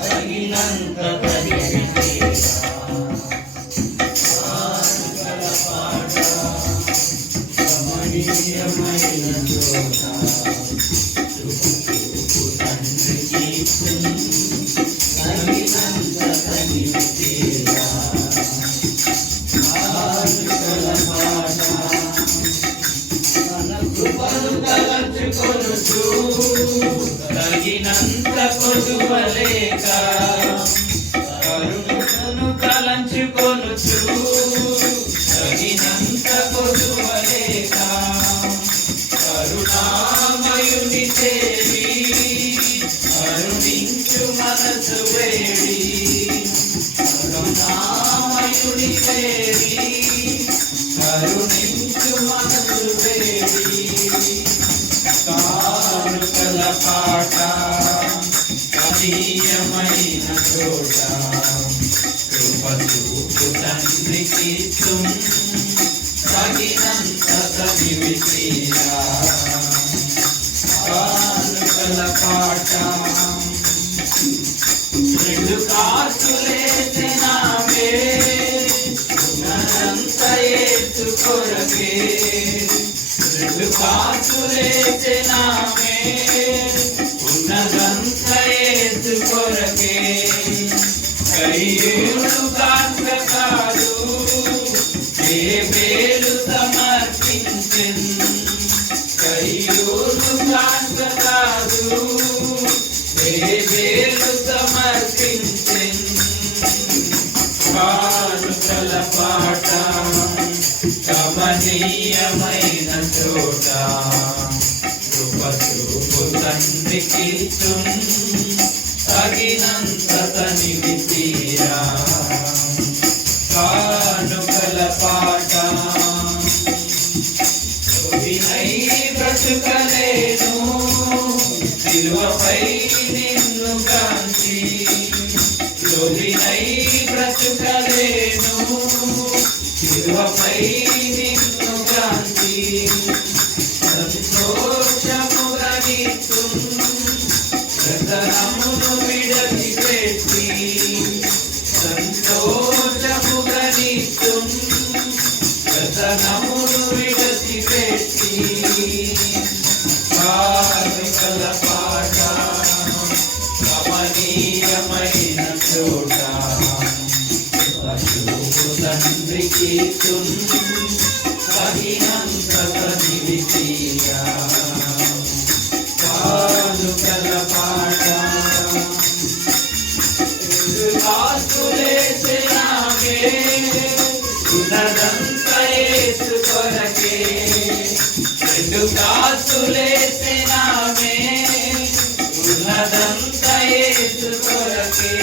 తగినంత కనివితీరా రమణీయమైన చోట తండ్రికి తగినంత కనివితీరా ఆరుగల పాట మన కృపను తలంచుకొనుచు తగినంత కొదువలేక కరుణను తలంచుకొనుచు తగినంత కొదువలేక కరుణామయుని చేరి కరుణించు మనసు వేడి కరుణామయుని చేరి కరుణించు మనసు వేడి కానుకల పాట కనీయమైన చోట కృపచూపు తండ్రికి తగినంత కనివితీరా కానుకల పాట రెండు కాసులేసినామే ఉన్నదంత యేసు కొరకే రెండు కాసులేసినామే ఉన్నదంత యేసు కొరకే కయ్యేడు కాక కాదు ఏ వేలు సమర్పించెన్ కయ్యూరు కాక కాదు ఏ వేలు సమర్పించెన్ కానుకల పాట కమనీయమైన చోట కృపచూపు తండ్రికి తగినంత కనివితీరా కానుకల పాట వినై బ్రతుకలేను సిలువపై నిన్ను కాంచి వినై బ్రతుకలేను సిలువపై నిన్ను కాంచి సంతోషముగా నీకు రతనమును విడచిపెట్టి సంతోషముగా నీకు రతనమును విడచిపెట్టి కానుకల పాట కమనీయమైన చోట పశువు తండ్రికి తగినంత కనివితీరా కానుకల పాట కాసులేసినామే ఉన్నదంత యేసు కొరకే రెండు కాసులేసినామే ఉన్నదంత యేసు కొరకే